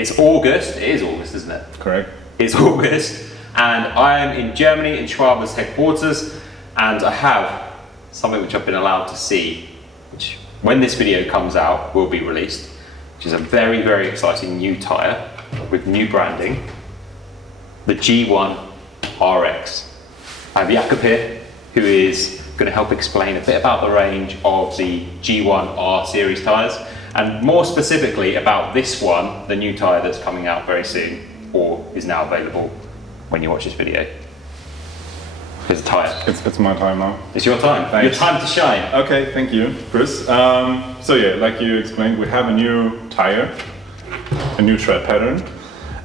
It's August, it is August, isn't it? Correct. It's August, and I am in Germany, in Schwalbe's headquarters, and I have something which I've been allowed to see, which when this video comes out will be released, which is a very, very exciting new tyre with new branding, the G1 RX. I have Jakob here, who is going to help explain a bit about the range of the G1 R series tyres, and more specifically about this one, the new tyre that's coming out very soon, or is now available when you watch this video. There's a tyre. It's my time now. It's your time. Thanks. Your time to shine. Okay, thank you, Chris. So yeah, like you explained, we have a new tyre, a new tread pattern,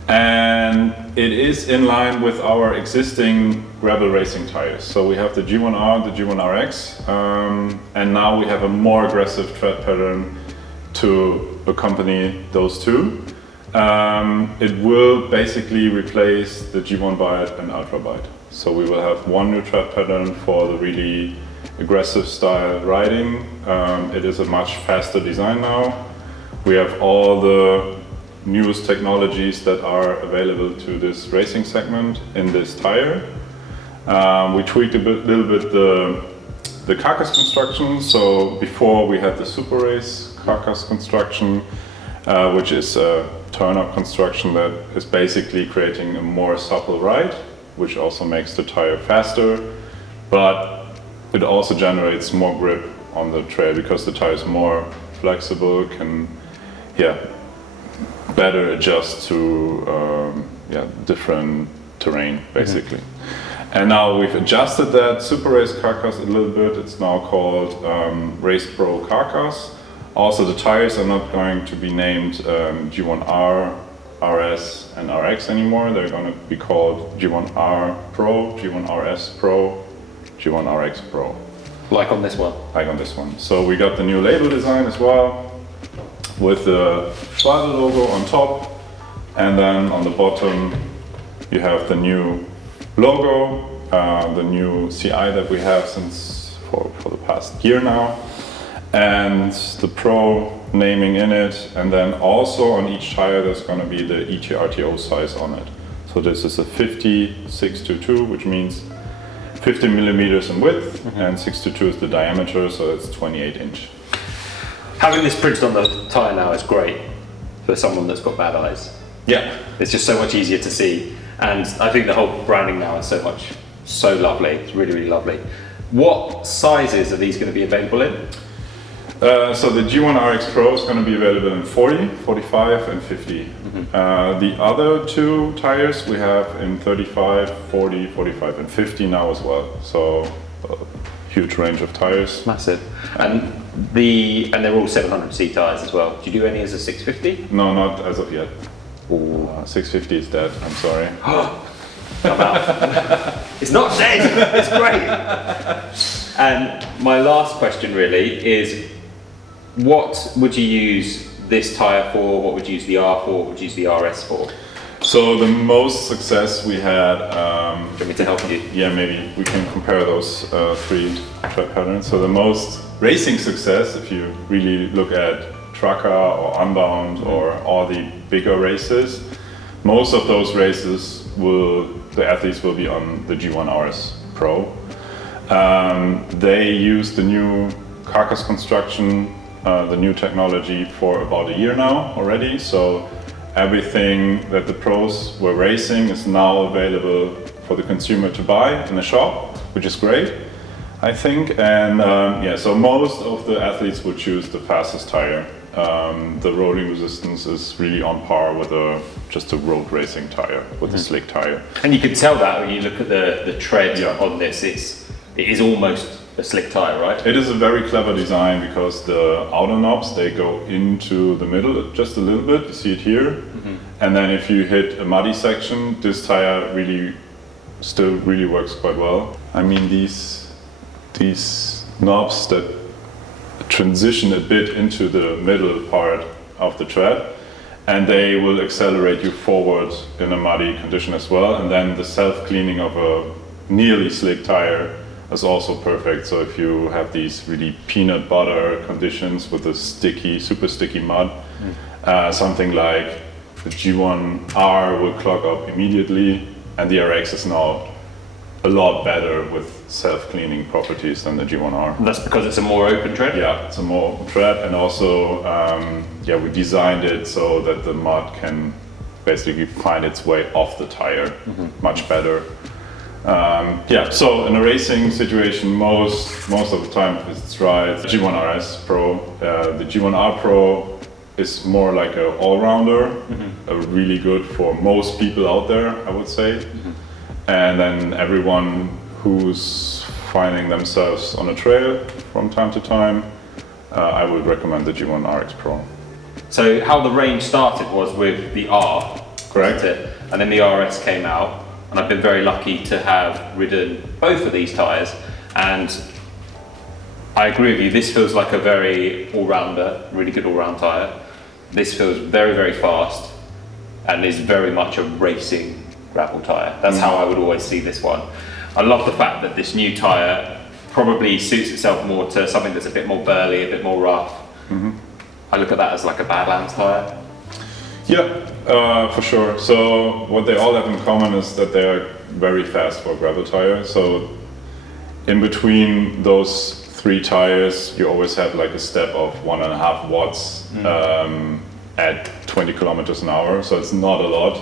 and it is in line with our existing gravel racing tires. So we have the G1R, the G1RX, and now we have a more aggressive tread pattern to accompany those two. It will basically replace the G1 Bite and Ultra Bite. So we will have one new tread pattern for the really aggressive style riding. It is a much faster design now. We have all the newest technologies that are available to this racing segment in this tire. We tweaked a little bit the carcass construction. So before we had the Super Race carcass construction, which is a turn-up construction that is basically creating a more supple ride, which also makes the tire faster, but it also generates more grip on the trail because the tire is more flexible, can better adjust to different terrain basically. And now we've adjusted that Super Race carcass a little bit. It's now called Race Pro carcass. Also, the tires are not going to be named G1R, RS and RX anymore. They're going to be called G1R Pro, G1RS Pro, G1RX Pro. Like on this one? Like on this one. So we got the new label design as well, with the Schwalbe logo on top, and then on the bottom you have the new logo, the new CI that we have since for the past year now, and the Pro naming in it, and then also on each tire there's going to be the ETRTO size on it. So this is a 50-622, which means 50 millimeters in width, and 622 is the diameter, so it's 28 inch. Having this printed on the tyre now is great for someone that's got bad eyes. Yeah. It's just so much easier to see, and I think the whole branding now is so lovely. It's really, really lovely. What sizes are these going to be available in? So the G1 RX Pro is going to be available in 40, 45 and 50. The other two tires we have in 35, 40, 45 and 50 now as well. So huge range of tires. Massive. And they're all 700C tires as well. Do you do any as a 650? No, not as of yet. 650 is dead, I'm sorry. Come out. It's not dead, it's great. And my last question really is, what would you use this tyre for? What would you use the R for? What would you use the RS for? So the most success we had... Do you want me to help you? Yeah, maybe we can compare those three tread patterns. So the most racing success, if you really look at Trucker or Unbound or all the bigger races, most of those races the athletes will be on the G1 RS Pro. They use the new carcass construction, the new technology for about a year now already. So everything that the pros were racing is now available for the consumer to buy in the shop, which is great, I think. And so most of the athletes would choose the fastest tire. The rolling resistance is really on par with just a road racing tire, with a slick tire. And you can tell that when you look at the tread on this. It is almost a slick tire, right? It is a very clever design because the outer knobs, they go into the middle just a little bit. You see it here. And then if you hit a muddy section, this tire still really works quite well. I mean, these knobs that transition a bit into the middle part of the tread, and they will accelerate you forward in a muddy condition as well. And then the self-cleaning of a nearly slick tire is also perfect. So if you have these really peanut butter conditions with a super sticky mud, something like the G1R will clog up immediately, and the RX is now a lot better with self-cleaning properties than the G1R. That's because it's a more open tread? Yeah, it's a more open tread, and also yeah, we designed it so that the mud can basically find its way off the tire much better. Yeah, so in a racing situation, most of the time if it's dry, it's G1 RS Pro. The G1R Pro is more like an all-rounder, really good for most people out there, I would say. And then everyone who's finding themselves on a trail from time to time, I would recommend the G1 RX Pro. So how the range started was with the R, Correct. And then the RS came out, and I've been very lucky to have ridden both of these tyres, and I agree with you, this feels like a very all-rounder, really good all-round tyre. This feels very, very fast, and is very much a racing gravel tyre. That's how I would always see this one. I love the fact that this new tyre probably suits itself more to something that's a bit more burly, a bit more rough. I look at that as like a Badlands tyre. Yeah, for sure. So what they all have in common is that they are very fast for a gravel tire. So in between those 3 tires, you always have like a step of 1.5 watts at 20 kilometers an hour. So it's not a lot.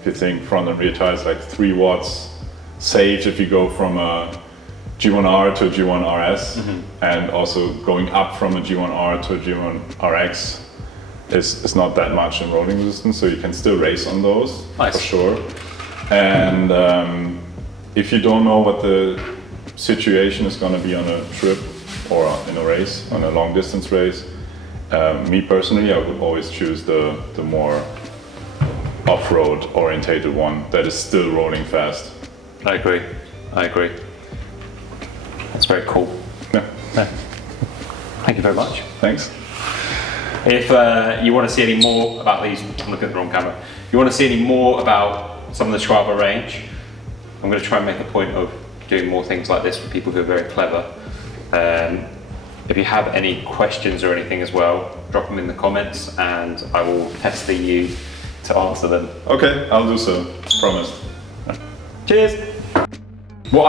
If you think front and rear tires, like 3 watts saved if you go from a G1R to a G1 RS, and also going up from a G1R to a G1 RX is not that much in rolling resistance, so you can still race on those. Nice. For sure. And if you don't know what the situation is going to be on a trip or in a race, on a long distance race, me personally, I would always choose the more off-road orientated one that is still rolling fast. I agree. That's very cool. Yeah. Thank you very much. Thanks. If you want to see any more about these, I'm looking at the wrong camera. If you want to see any more about some of the Schwalbe range, I'm going to try and make a point of doing more things like this for people who are very clever. If you have any questions or anything as well, drop them in the comments and I will pester you to answer them. Okay, I'll do so. Promised. Cheers! How